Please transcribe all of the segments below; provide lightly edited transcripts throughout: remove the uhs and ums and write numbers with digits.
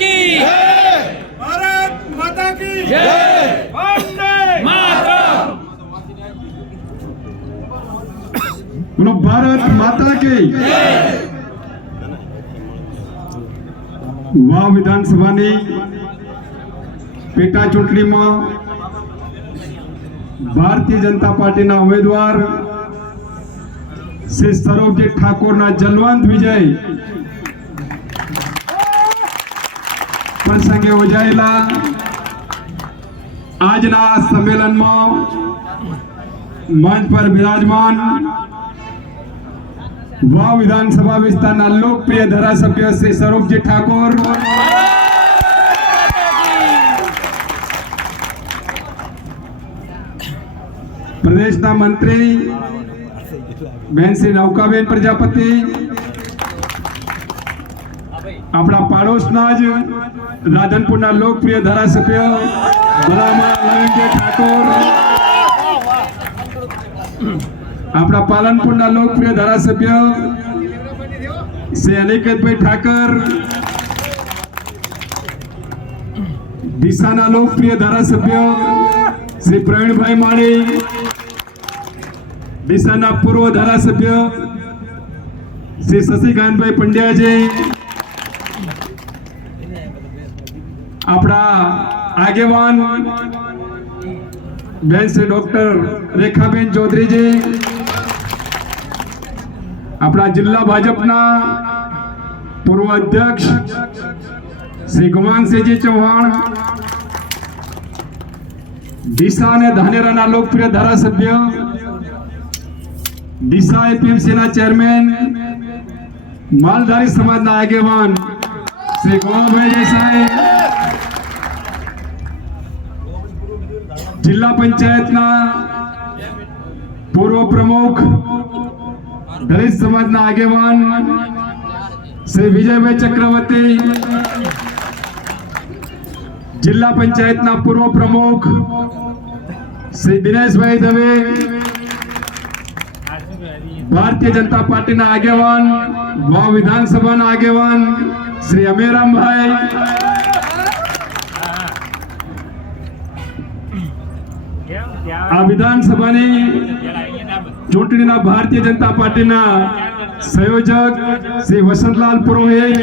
की भारत माता की जय। वंदे मातरम। बोलो भारत माता की वाव विधानसभाની પેટા ચૂંટણીમાં ભારતીય જનતા પાર્ટીના ઉમેદવાર શ્રી સૌરભજી ઠાકોરના જલવંત વિજય પ્રસંગે યોજાયેલા આજના સંમેલનમાં મંચ પર બિરાજમાન વાવ વિધાનસભા વિસ્તારના લોકપ્રિય ધારાસભ્ય શ્રી સૌરભજી ઠાકોર, પ્રદેશના મંત્રી બેન શ્રી નૌકાબેન પ્રજાપતિ, આપણા પાડોશના જ રાધનપુરના લોકપ્રિય ધારાસભ્ય ભલામણ લવિંગજી ઠાકોર, આપણા પાલનપુરના લોકપ્રિય ધારાસભ્ય શ્રી અનિકેતભાઈ ઠાકર, ડીસાના લોકપ્રિય ધારાસભ્ય શ્રી પ્રવીણભાઈ માળી, ડીસાના પૂર્વ ધારાસભ્ય શ્રી શશિકાંતભાઈ પંડ્યાજી, આપણા આગેવાન બેન શ્રી ડોક્ટર રેખાબેન ચૌધરીજી, આપણા જિલ્લા ભાજપના પૂર્વ અધ્યક્ષ શ્રી ગુમાનસિંહજી ચૌહાણ, ડીસા અને ધાનેરાના લોકપ્રિય ધારાસભ્ય, ડીસા એપીએમસીના ચેરમેન, માલધારી સમાજના આગેવાન શ્રી ગોવાભાઈ દેસાઈ, જિલ્લા પંચાયતના પૂર્વ પ્રમુખ, દલિત સમાજના આગેવાન શ્રી વિજયભાઈ ચક્રવર્તી, જિલ્લા પંચાયતના પૂર્વ પ્રમુખ શ્રી દિનેશભાઈ દવે, ભારતીય જનતા પાર્ટીના આગેવાન, વાવ વિધાનસભાના આગેવાન શ્રી અમેરામભાઈ, આ વિધાનસભાની ચૂંટણીના ભારતીય જનતા પાર્ટીના સંયોજક શ્રી વસંતલાલ પુરોહિત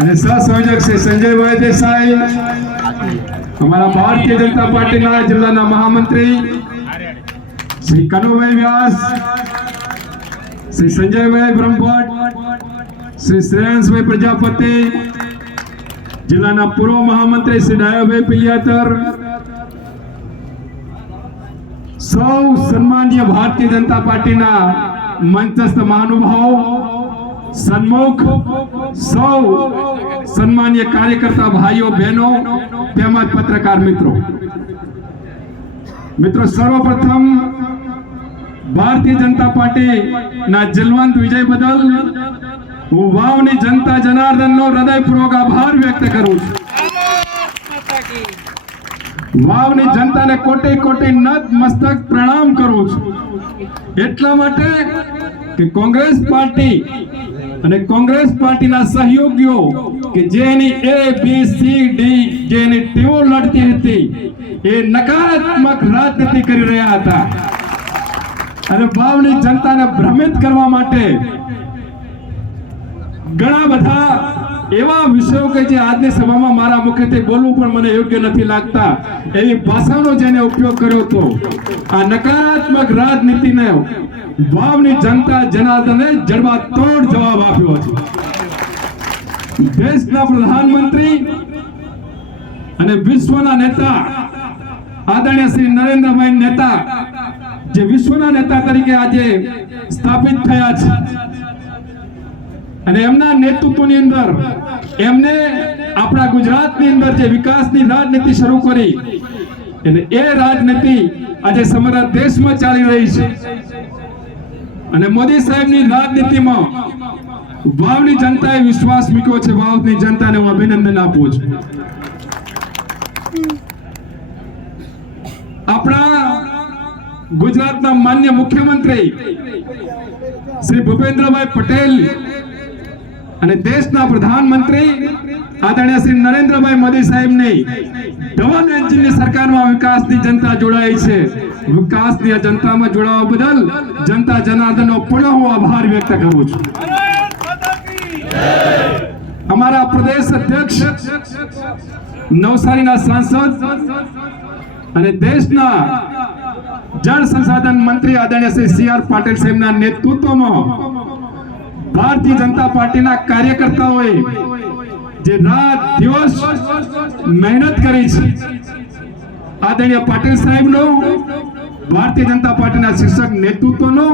અને સહસંયોજક શ્રી સંજયભાઈ દેસાઈ, અમારા ભારતીય જનતા પાર્ટીના જિલ્લાના મહામંત્રી શ્રી કનુભાઈ વ્યાસ, શ્રી સંજયભાઈ બ્રહ્મભટ્ટ, શ્રી શ્રેયાંશભાઈ પ્રજાપતિ, જિલ્લાના પૂર્વ મહામંત્રી શ્રી ડાયાભાઈ પિલિયાતર, સૌ સન્માનીય ભારતીય જનતા પાર્ટીના મંચસ્થ મહાનુભાવો, સન્મુખ સૌ સન્માનીય કાર્યકર્તા ભાઈઓ બહેનો તેમજ પત્રકાર મિત્રો, સર્વપ્રથમ ભારતીય જનતા પાર્ટીના જલવંત વિજય બદલ હું વાવની જનતા જનાર્દનનો હૃદયપૂર્વક આભાર વ્યક્ત કરું છું. વાવની જનતાને કોટી કોટી નતમસ્તક પ્રણામ કરું છું. એટલા માટે કે કોંગ્રેસ પાર્ટી અને કોંગ્રેસ પાર્ટીના સહયોગીઓ કે જેની ABCD જેની ટીમો લડતી હતી એ નકારાત્મક રાજનીતિ કરી રહ્યા હતા અને વાવની જનતાને ભ્રમિત કરવા માટે ઘણા બધા એવા વિષયો કે જે આજની સભામાં મારા મુખેથી બોલવું પણ મને યોગ્ય નથી લાગતા એવી ભાષાનો જેને ઉપયોગ કર્યો હતો. આ નકારાત્મક રાજનીતિને વાવની જનતા જનાર્દને જડબાતોડ જવાબ આપ્યો છે. દેશના પ્રધાનમંત્રી અને વિશ્વના નેતા આદરણીય શ્રી નરેન્દ્રભાઈ નેતા જે વિશ્વના નેતા તરીકે આજે સ્થાપિત થયા છે અને એમના નેતૃત્વની અંદર એમને આપણા ગુજરાતની અંદર જે વિકાસની રાજનીતિ શરૂ કરી અને એ રાજનીતિ આજે સમગ્ર દેશમાં ચાલી રહી છે અને મોદી સાહેબની રાજનીતિમાં વાવની જનતાએ વિશ્વાસ મૂક્યો છે. વાવની જનતાને હું અભિનંદન આપું છું. આપણા ગુજરાતના માન્ય મુખ્યમંત્રી શ્રી ભૂપેન્દ્રભાઈ પટેલ અને દેશના પ્રધાનમંત્રી આદરણીય શ્રી નરેન્દ્રભાઈ મોદી સાહેબની ડબલ એન્જિનની સરકારમાં વિકાસની જનતા જોડાઈ છે. વિકાસની જનતામાં જોડાવા બદલ જનતા જનાર્દનનો પુનઃ હું આભાર વ્યક્ત કરું છું. ભારત માતા કી અમારા પ્રદેશ અધ્યક્ષ, નવસારીના સાંસદ અને દેશના જળ સંસાધન મંત્રી આદરણીય શ્રી સી.આર. પાટીલ સાહેબના નેતૃત્વમાં ભારતીય જનતા પાર્ટીના કાર્યકર્તાઓએ જે રાત દિવસ મહેનત કરી છે, આદરણીય પાટીલ સાહેબનો, ભારતીય જનતા પાર્ટીના શીર્ષક નેતૃત્વનો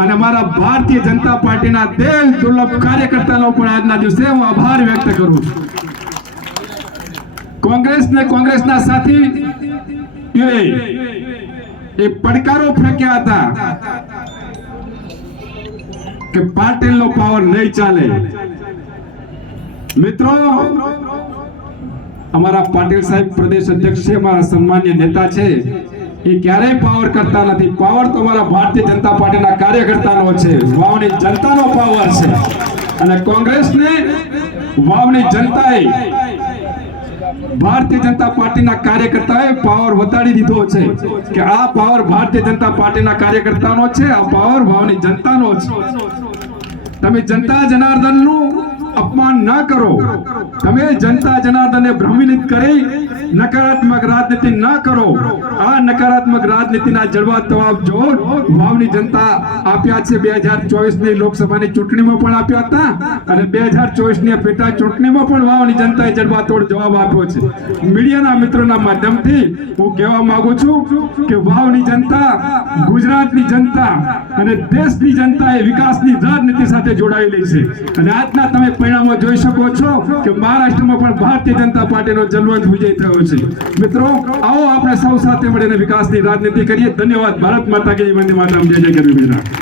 અને અમારા ભારતીય જનતા પાર્ટીના દેશ દુર્લભ કાર્યકર્તાનો પણ આજના દિવસે હું આભાર વ્યક્ત કરું છું. કોંગ્રેસના સાથી એ પડકારો ફેંક્યા હતા કે પાટીલનો પાવર નહીં ચાલે. મિત્રો, અમારા પાટીલ સાહેબ પ્રદેશ અધ્યક્ષ છે, અમારા સન્માનીય નેતા છે, એ ક્યારેય પાવર કરતા નથી. પાવર તો અમારા ભારતીય જનતા પાર્ટીના કાર્યકર્તાનો છે, વાવની જનતાનો પાવર છે. અને કોંગ્રેસને વાવની જનતાએ, ભારતીય જનતા પાર્ટીના કાર્યકર્તાએ પાવર વટાડી દીધો છે કે આ પાવર ભારતીય જનતા પાર્ટીના કાર્યકર્તાનો છે, આ પાવર વાવની જનતાનો છે. તમે જનતા જનાર્દનનું અપમાન ન કરો, તમે જનતા જનાર્દનને ભ્રમિત કરી નકારાત્મક રાજનીતિ ન કરો. આ નકારાત્મક રાજનીતિના જડબા જવાબ જો વાવની જનતા આપ્યા છે. 2024 ની લોકસભાની ચૂંટણીમાં પણ આપ્યા હતા અને 2024 ની પેટા ચૂંટણીમાં પણ વાવની જનતાએ જડબાતોડ જવાબ આપ્યો છે. મીડિયાના મિત્રોના માધ્યમથી હું કહેવા માંગુ છું કે વાવની જનતા, ગુજરાતની જનતા અને દેશની જનતા એ વિકાસની રાજનીતિ સાથે જોડાયેલી છે. અને આજના તમે પરિણામો જોઈ શકો છો કે મહારાષ્ટ્રમાં પણ ભારતીય જનતા પાર્ટીનો જલવંત વિજય થયો છે. મિત્રો, આવો આપણે સૌ સાથે મળીને વિકાસની રાજનીતિ કરીએ. ધન્યવાદ. ભારત માતા કી જય. વંદે માતરમ. જય જય ગરવી ગુજરાત.